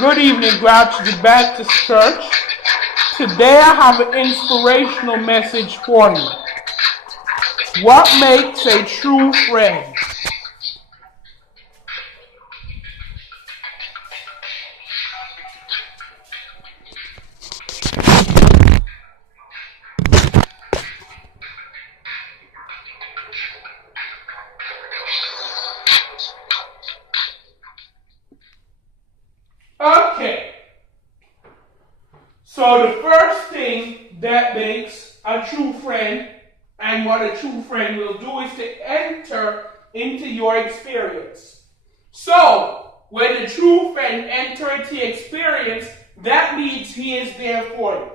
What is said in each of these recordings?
Good evening, Grouch, the Baptist Church. Today I have an inspirational message for you. What makes a true friend? Okay, so the first thing that makes a true friend and what a true friend will do is to enter into your experience. So, when the true friend enters the experience, that means he is there for you.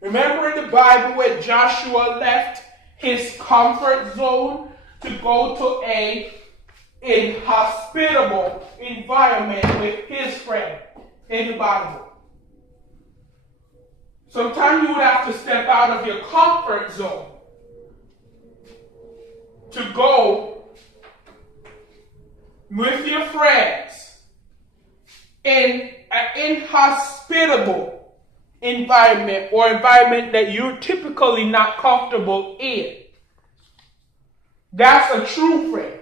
Remember in the Bible where Joshua left his comfort zone to go to a inhospitable environment with his friend in the Bible. Sometimes you would have to step out of your comfort zone to go with your friends in an inhospitable environment or environment that you're typically not comfortable in. That's a true friend.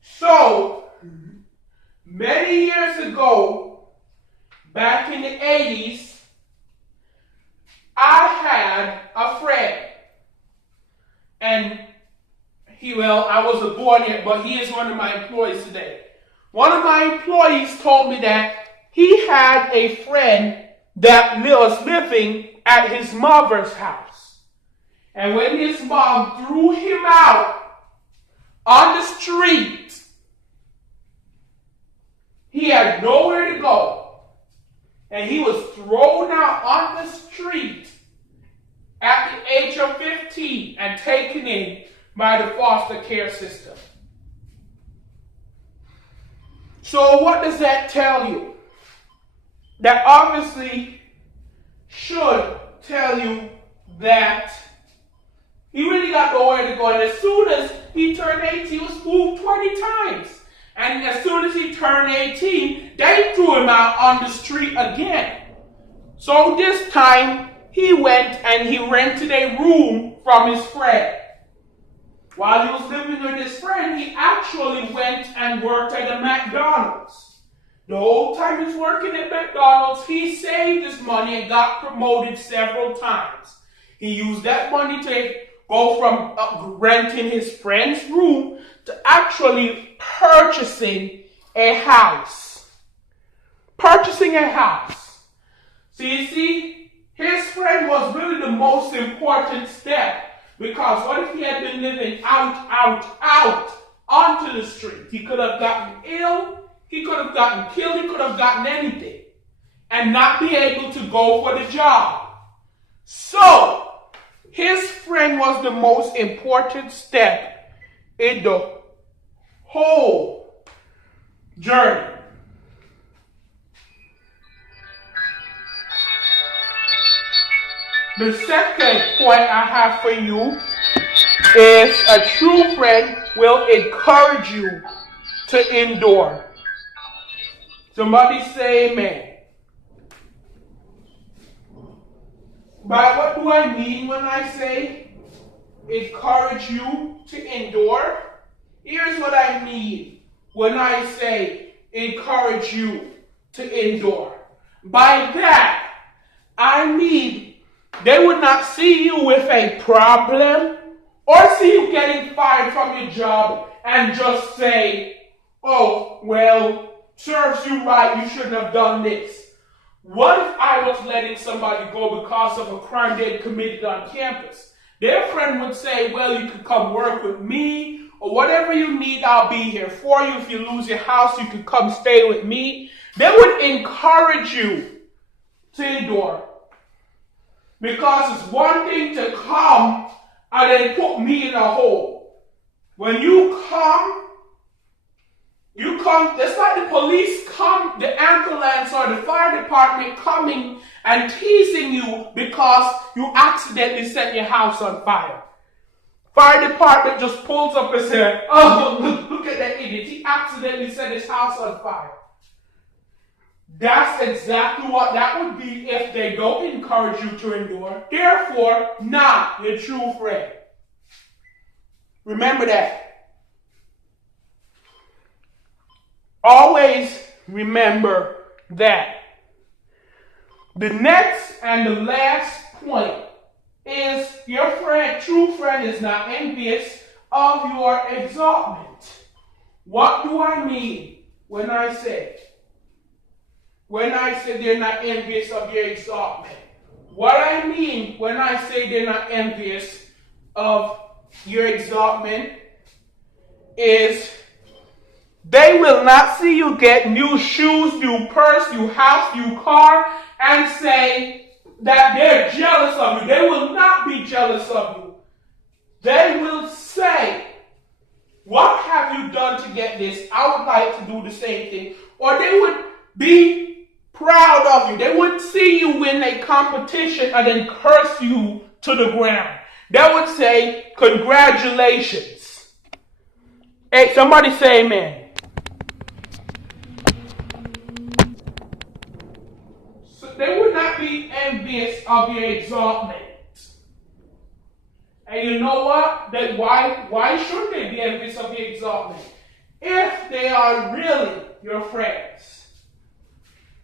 So, many years ago, back in the 80s, I had a friend. And I wasn't born yet, but he is one of my employees today. One of my employees told me that he had a friend that was living at his mother's house. And when his mom threw him out on the street, he had nowhere to go. And he was thrown out on the street at the age of 15 and taken in by the foster care system. So what does that tell you? That obviously should tell you that he really got nowhere to go. And as soon as he turned 18, he was moved 20 times. And as soon as he turned 18, they threw him out on the street again. So this time, he went and he rented a room from his friend. While he was living with his friend, he actually went and worked at a McDonald's. The whole time he was working at McDonald's, he saved his money and got promoted several times. He used that money to go from renting his friend's room to actually purchasing a house. Purchasing a house. So you see, his friend was really the most important step, because what if he had been living out onto the street? He could have gotten ill, he could have gotten killed, he could have gotten anything and not be able to go for the job. So, his friend was the most important step in the whole journey. The second point I have for you is a true friend will encourage you to endure. Somebody say amen. But what do I mean when I say encourage you to endure? Here's what I mean when I say encourage you to endure. By that, I mean they would not see you with a problem or see you getting fired from your job and just say, oh, well, serves you right, you shouldn't have done this. What if I was letting somebody go because of a crime they committed on campus? Their friend would say, well, you could come work with me, or whatever you need, I'll be here for you. If you lose your house, you could come stay with me. They would encourage you to endure. Because it's one thing to come and then put me in a hole. When you come, it's like the police come, the ambulance or the fire department coming and teasing you because you accidentally set your house on fire. Fire department just pulls up and says, oh, look at that idiot. He accidentally set his house on fire. That's exactly what that would be if they don't encourage you to endure. Therefore, not your true friend. Remember that. Always remember that. The next and the last point is your friend, true friend, is not envious of your exaltment. What do I mean when I say they're not envious of your exaltment? What I mean when I say they're not envious of your exaltment is they will not see you get new shoes, new purse, new house, new car, and say that they're jealous of you. They will not be jealous of you. They will say, what have you done to get this? I would like to do the same thing. Or they would be proud of you. They would see you win a competition and then curse you to the ground. They would say, congratulations. Hey, somebody say amen. So they would not be envious of your exaltment. And you know what? That why should they be envious of your exaltment? If they are really your friends.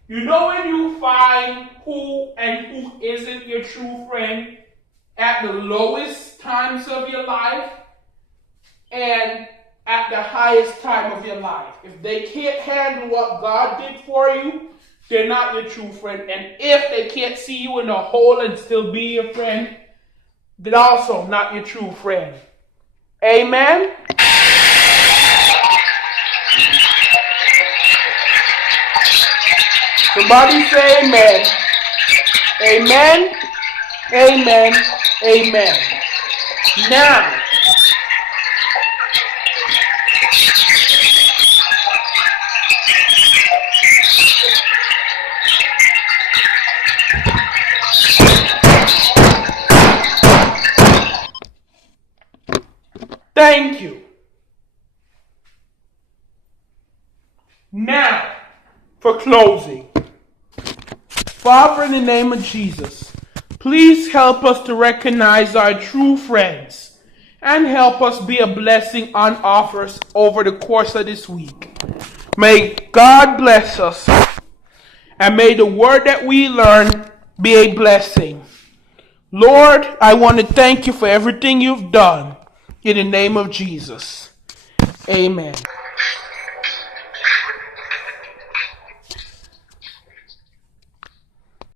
You know when you find who and who isn't your true friend at the lowest times of your life and at the highest time of your life. If they can't handle what God did for you, they're not your true friend. And if they can't see you in a hole and still be your friend, they're also not your true friend. Amen? Somebody say amen. Amen. Amen. Amen. Now, thank you. Now, for closing. Father, in the name of Jesus, please help us to recognize our true friends and help us be a blessing on offers over the course of this week. May God bless us and may the word that we learn be a blessing. Lord, I want to thank you for everything you've done in the name of Jesus. Amen.